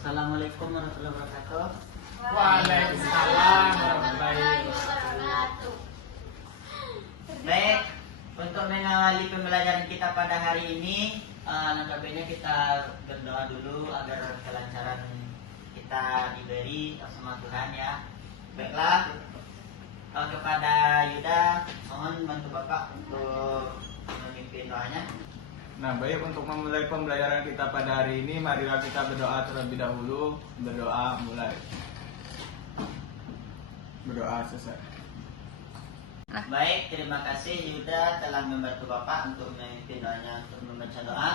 Assalamualaikum warahmatullahi wabarakatuh. Waalaikumsalam warahmatullahi wabarakatuh. Baik, untuk mengawali pembelajaran kita pada hari ini, langkah baiknya kita berdoa dulu agar kelancaran kita diberi sama Tuhan ya. Baiklah, kepada Yuda, mohon bantu Bapak untuk memimpin doanya. Nah, baik, untuk memulai pembelajaran kita pada hari ini, marilah kita berdoa terlebih dahulu. Berdoa mulai. Berdoa selesai. Baik, terima kasih Yuda telah membantu Bapak untuk memimpin doanya, untuk membaca doa.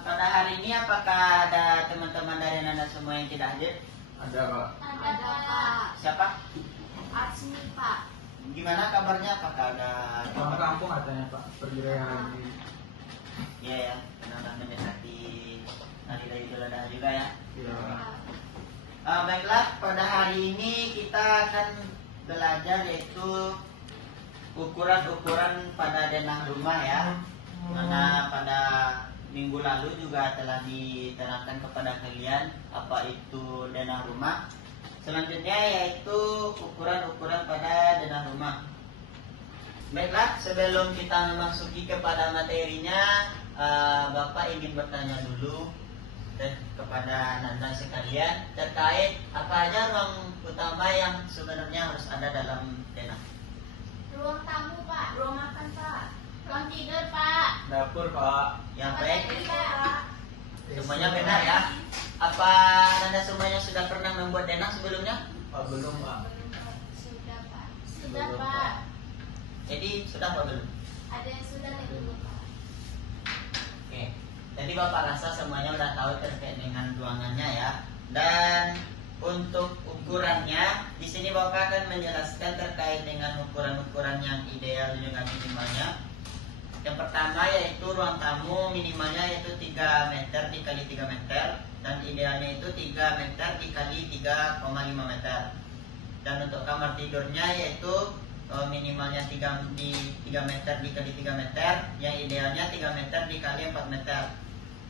Pada hari ini apakah ada teman-teman dari Anda semua yang tidak hadir? Ada, Pak. Ada Pak. Siapa? Asmi Pak. Gimana kabarnya? Apakah ada Orang kampung katanya, Pak. Pergi hari ini. Ya ya, karena sudah mendekati hari raya Idul Adha juga ya. Iya. Baiklah, pada hari ini kita akan belajar yaitu ukuran-ukuran pada denah rumah ya. Mana pada minggu lalu juga telah diterangkan kepada kalian apa itu denah rumah. Selanjutnya yaitu ukuran-ukuran pada denah rumah. Baiklah, sebelum kita memasuki kepada materinya, Bapak ingin bertanya dulu kepada Nanda sekalian terkait apa aja ruang utama yang sebenarnya harus ada dalam denah. Ruang tamu Pak. Ruang makan Pak. Ruang tidur Pak. Dapur, Pak. Yang baik, Pak. semuanya benar ya. Apa Nanda semuanya sudah pernah membuat denah sebelumnya? Pak, belum, Pak. Sudah Pak. Sudah Belum, Pak. Jadi sudah apa belum? Ada yang sudah dan belum Pak. Oke. Jadi Bapak rasa semuanya udah tahu terkait dengan ruangannya ya. Dan untuk ukurannya, di sini Bapak akan menjelaskan terkait dengan ukuran-ukuran yang ideal dengan minimalnya. Yang pertama yaitu ruang tamu minimalnya yaitu 3 meter dikali 3 meter dan idealnya itu 3 meter dikali 3,5 meter. Dan untuk kamar tidurnya yaitu minimalnya 3 meter dikali 3 meter, yang idealnya 3 meter dikali 4 meter.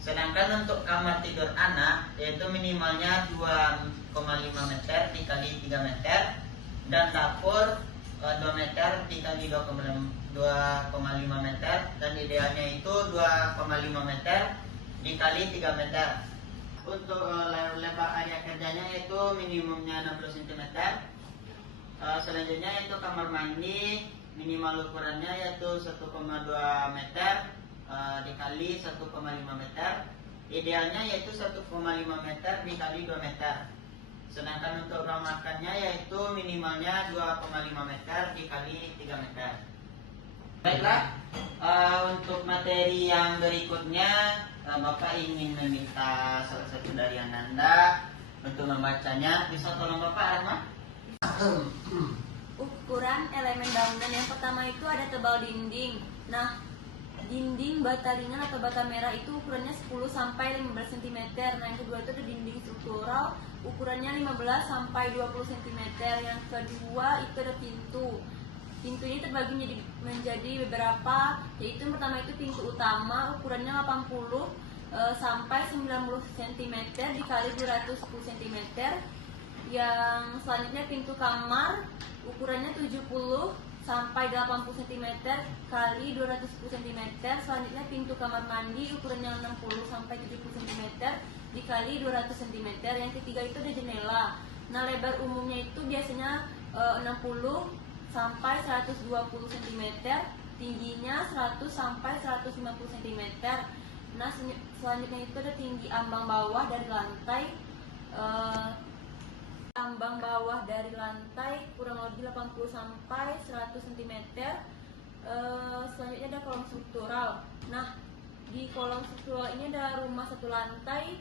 Sedangkan untuk kamar tidur anak yaitu minimalnya 2,5 meter dikali 3 meter dan dapur 2 meter dikali 2,5 meter dan idealnya itu 2,5 meter dikali 3 meter. Untuk lebar area kerjanya itu minimumnya 60 cm. Selanjutnya yaitu kamar mandi minimal ukurannya yaitu 1,2 meter dikali 1,5 meter. Idealnya yaitu 1,5 meter dikali 2 meter. Sedangkan untuk ruang makannya yaitu minimalnya 2,5 meter dikali 3 meter. Baiklah, untuk materi yang berikutnya Bapak ingin meminta salah satu dari Ananda untuk membacanya. Bisa tolong Bapak Rahma? Ukuran elemen bangunan yang pertama itu ada tebal dinding. Nah, dinding bata ringan atau bata merah itu ukurannya 10 sampai 15 cm. Nah, yang kedua itu ada dinding struktural, ukurannya 15 sampai 20 cm. Yang kedua itu ada pintu. Pintu ini terbagi menjadi beberapa, yaitu yang pertama itu pintu utama, ukurannya 80 sampai 90 cm dikali 210 cm. Yang selanjutnya pintu kamar, ukurannya 70 sampai 80 cm kali 210 cm. Selanjutnya pintu kamar mandi, ukurannya 60 sampai 70 cm dikali 200 cm. Yang ketiga itu ada jendela. Nah, lebar umumnya itu biasanya 60 sampai 120 cm, tingginya 100 sampai 150 cm. Nah, selanjutnya itu ada tinggi ambang bawah dari lantai. Ambang bawah dari lantai kurang lebih 80 sampai 100 cm. Selanjutnya ada kolom struktural. Nah, di kolom struktural ini ada rumah satu lantai,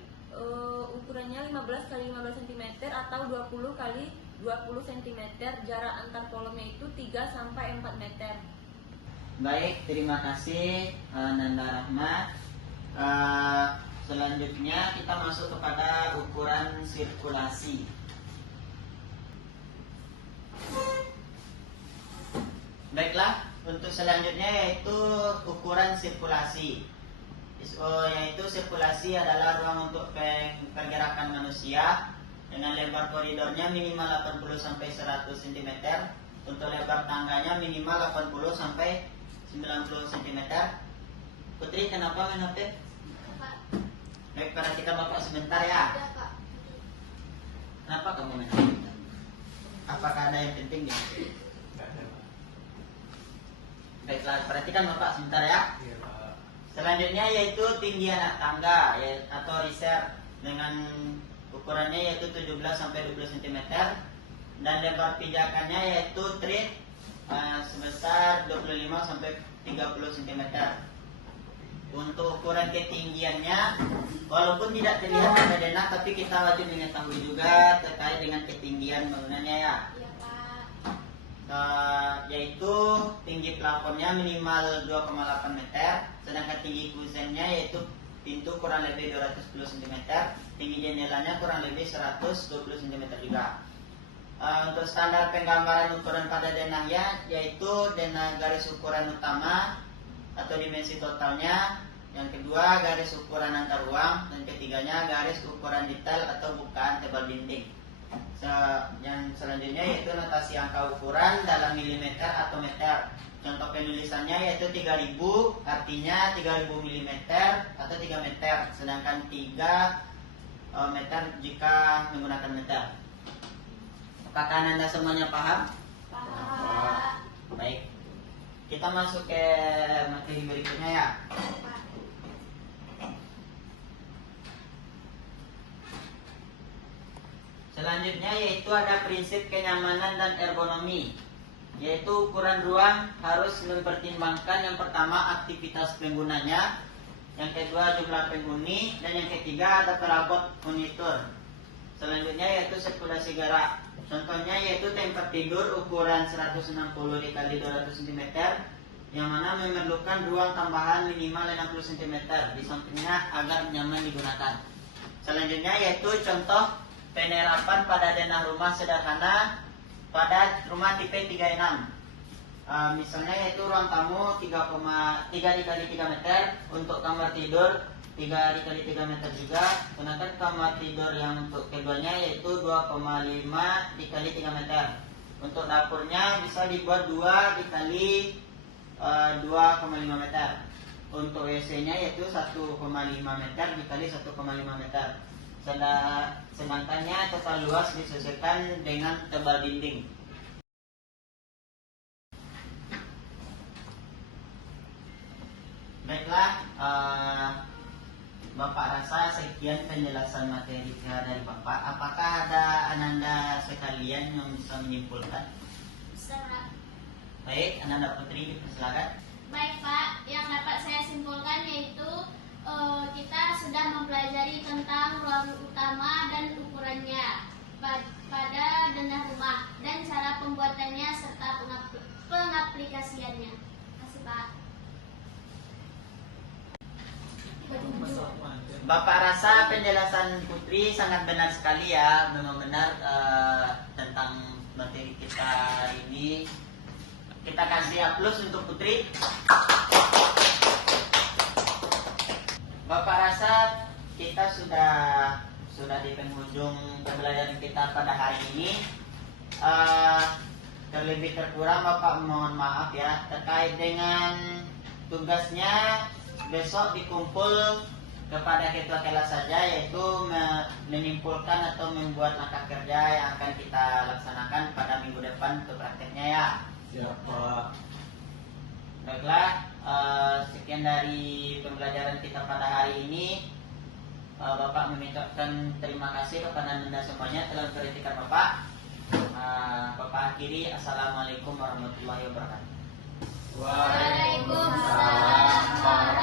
ukurannya 15 kali 15 cm atau 20 kali 20 cm. Jarak antar kolomnya itu 3 sampai 4 meter. Baik, terima kasih Nanda Rahma. Selanjutnya kita masuk kepada ukuran sirkulasi. Baiklah, untuk selanjutnya yaitu ukuran sirkulasi. yaitu sirkulasi adalah ruang untuk pergerakan manusia dengan lebar koridornya minimal 80 sampai 100 cm. Untuk lebar tangganya minimal 80 sampai 90 cm. Putri, kenapa main HP? Pak. Baik, perhatikan Bapak sebentar ya. Ada, Pak. Kenapa kamu main HP? Apakah ada yang penting di HP? Nggak ada, Pak. Baiklah, perhatikan Bapak sebentar ya. Iya, Pak. Selanjutnya yaitu tinggi anak tangga atau riser dengan ukurannya yaitu 17 sampai 20 cm dan lebar pijakannya yaitu tread sebesar 25 sampai 30 cm. Untuk ukuran ketinggiannya walaupun tidak terlihat pada denah tapi kita wajib mengetahui juga terkait dengan ketinggian bangunannya ya. Iya, Pak. Yaitu tinggi plafonnya minimal 2,8 meter, sedangkan tinggi kusennya yaitu pintu kurang lebih 210 cm, tinggi jendelanya kurang lebih 120 cm juga. Untuk standar penggambaran ukuran pada denahnya yaitu denah garis ukuran utama atau dimensi totalnya, yang kedua garis ukuran antar ruang, dan ketiganya garis ukuran detail atau bukaan tebal dinding. Yang selanjutnya yaitu notasi angka ukuran dalam milimeter atau meter. Contoh penulisannya yaitu 3000, artinya 3000 mm atau 3 meter, sedangkan 3 meter jika menggunakan meter. Apakah Anda semuanya paham? Pak. Baik. Kita masuk ke materi berikutnya ya. Pak. Selanjutnya yaitu ada prinsip kenyamanan dan ergonomi, yaitu ukuran ruang harus mempertimbangkan yang pertama aktivitas penggunanya, yang kedua jumlah penghuni, dan yang ketiga ada perabot monitor. Selanjutnya yaitu sirkulasi gerak. Contohnya yaitu tempat tidur ukuran 160 dikali 200 cm yang mana memerlukan ruang tambahan minimal 60 cm di sampingnya agar nyaman digunakan. Selanjutnya yaitu contoh penerapan pada denah rumah sederhana pada rumah tipe 36. Misalnya yaitu ruang tamu 3 dikali 3 meter, untuk kamar tidur 3 dikali 3 meter juga, sedangkan kamar tidur yang untuk keduanya yaitu 2,5 dikali 3 meter. Untuk dapurnya bisa dibuat 2 dikali 2,5 meter. Untuk WC-nya yaitu 1,5 meter dikali 1,5 meter. Sedangkannya total luas disesuaikan dengan tebal dinding. Baiklah, Bapak rasa sekian penjelasan materi dari Bapak. Apakah ada ananda sekalian yang bisa menyimpulkan? Bisa, Pak. Baik, Ananda Putri, dipersilakan. Baik, Pak. Yang dapat saya simpulkan yaitu kita sudah mempelajari tentang ruang utama dan ukurannya pada denah rumah dan cara pembuatannya serta pengaplikasiannya. Terima kasih, Pak. Bapak rasa penjelasan Putri sangat benar sekali ya, memang benar tentang materi kita hari ini. Kita kasih aplaus untuk Putri. Bapak rasa kita sudah di penghujung pembelajaran kita pada hari ini. Terlebih terkurang Bapak mohon maaf ya terkait dengan tugasnya. Besok dikumpul kepada ketua kelas saja, yaitu menyimpulkan atau membuat langkah kerja yang akan kita laksanakan pada minggu depan untuk prakteknya ya. Siap, Pak. Baiklah, sekian dari pembelajaran kita pada hari ini. Bapak mengucapkan terima kasih kepada Anda semuanya telah memperhatikan Bapak. Bapak akhiri, assalamualaikum warahmatullahi wabarakatuh. Waalaikumsalam.